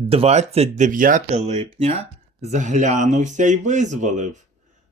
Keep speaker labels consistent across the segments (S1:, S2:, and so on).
S1: 29 липня зглянувся й визволив.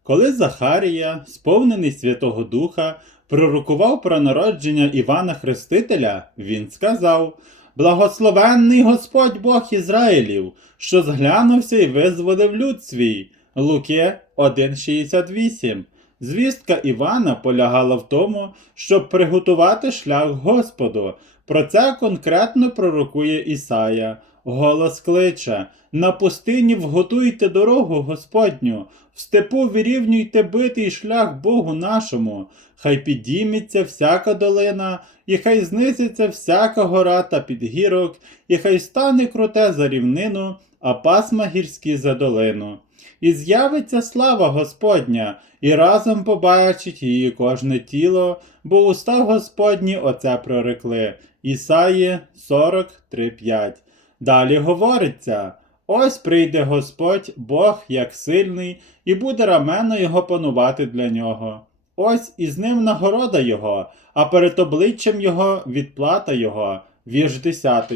S1: Коли Захарія, сповнений Святого Духа, пророкував про народження Івана Хрестителя, він сказав: Благословенний Господь Бог Ізраїлів, що зглянувся і визволив люд свій. Луки 1,68. Звістка Івана полягала в тому, щоб приготувати шлях Господу. Про це конкретно пророкує Ісая. Голос кличе: На пустині вготуйте дорогу Господню, в степу вирівнюйте битий шлях Богу нашому, хай підійметься всяка долина, і хай знизиться всяка гора та підгірок, і хай стане круте за рівнину, а пасма гірські за долину. І з'явиться слава Господня, і разом побачить її кожне тіло, бо уста Господні оце прорекли. Ісаї 43.5. Далі говориться: ось прийде Господь, Бог як сильний, і буде рамено його панувати для нього. Ось із ним нагорода його, а перед обличчям його відплата його. Вірш 10.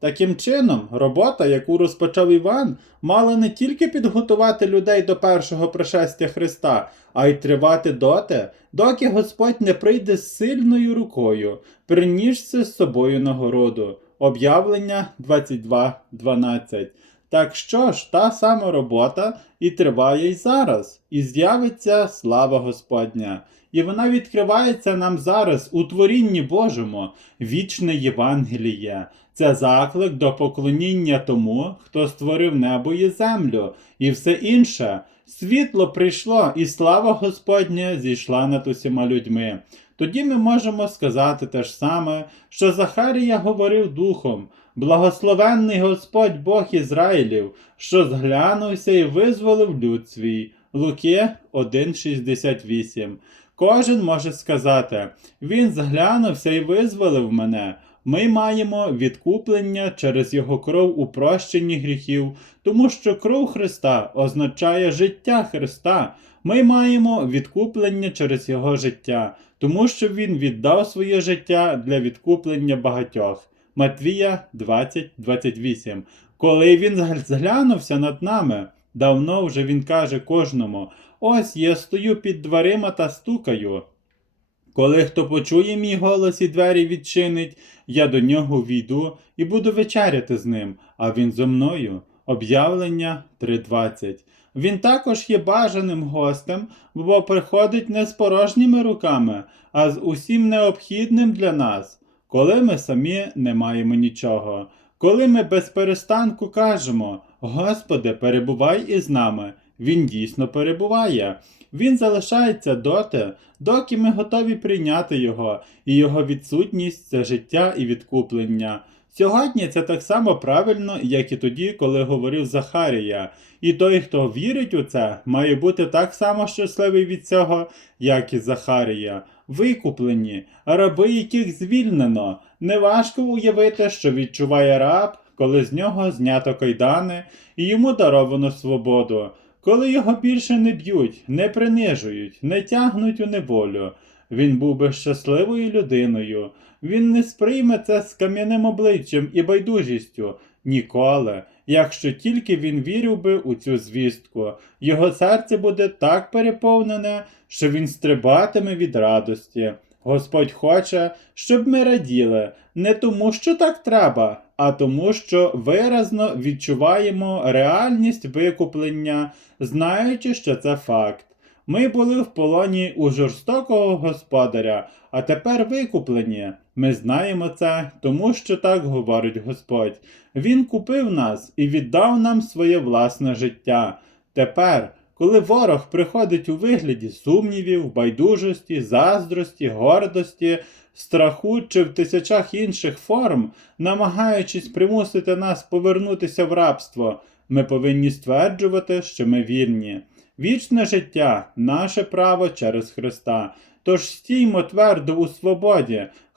S1: Таким чином, робота, яку розпочав Іван, мала не тільки підготувати людей до першого пришестя Христа, а й тривати доти, доки Господь не прийде з сильною рукою, принісши з собою нагороду. Об'явлення 22.12. Так що ж, та сама робота і триває й зараз, і з'явиться слава Господня. І вона відкривається нам зараз у творінні Божому, вічне Євангеліє. Це заклик до поклоніння тому, хто створив небо і землю, і все інше. Світло прийшло, і слава Господня зійшла над усіма людьми. Тоді ми можемо сказати те ж саме, що Захарія говорив духом: Благословенний Господь Бог Ізраїлів, що зглянувся і визволив люд свій. Луки 1,68. Кожен може сказати: Він зглянувся і визволив мене. Ми маємо відкуплення через Його кров у прощенні гріхів, тому що кров Христа означає життя Христа. Ми маємо відкуплення через Його життя, тому що Він віддав своє життя для відкуплення багатьох. Матвія 20.28. Коли він зглянувся над нами, давно вже він каже кожному: Ось я стою під дверима та стукаю. Коли хто почує мій голос і двері відчинить, я до нього війду і буду вечеряти з ним, а він зо мною. Об'явлення 3.20. Він також є бажаним гостем, бо приходить не з порожніми руками, а з усім необхідним для нас, коли ми самі не маємо нічого. Коли ми без перестанку кажемо: Господи, перебувай із нами, Він дійсно перебуває. Він залишається доти, доки ми готові прийняти Його, і Його відсутність це життя і відкуплення. Сьогодні це так само правильно, як і тоді, коли говорив Захарія. І той, хто вірить у це, має бути так само щасливий від цього, як і Захарія. Викуплені, раби, яких звільнено. Неважко уявити, що відчуває раб, коли з нього знято кайдани і йому даровано свободу, коли його більше не б'ють, не принижують, не тягнуть у неволю. Він був би щасливою людиною. Він не сприйме це з кам'яним обличчям і байдужістю ніколи, якщо тільки він вірив би у цю звістку. Його серце буде так переповнене, що він стрибатиме від радості. Господь хоче, щоб ми раділи не тому, що так треба, а тому, що виразно відчуваємо реальність викуплення, знаючи, що це факт. Ми були в полоні у жорстокого господаря, а тепер викуплені. Ми знаємо це, тому що так говорить Господь. Він купив нас і віддав нам своє власне життя. Тепер, коли ворог приходить у вигляді сумнівів, байдужості, заздрості, гордості, страху чи в тисячах інших форм, намагаючись примусити нас повернутися в рабство, ми повинні стверджувати, що ми вільні. Вічне життя наше право через Христа. Тож стіймо твердо у свободі.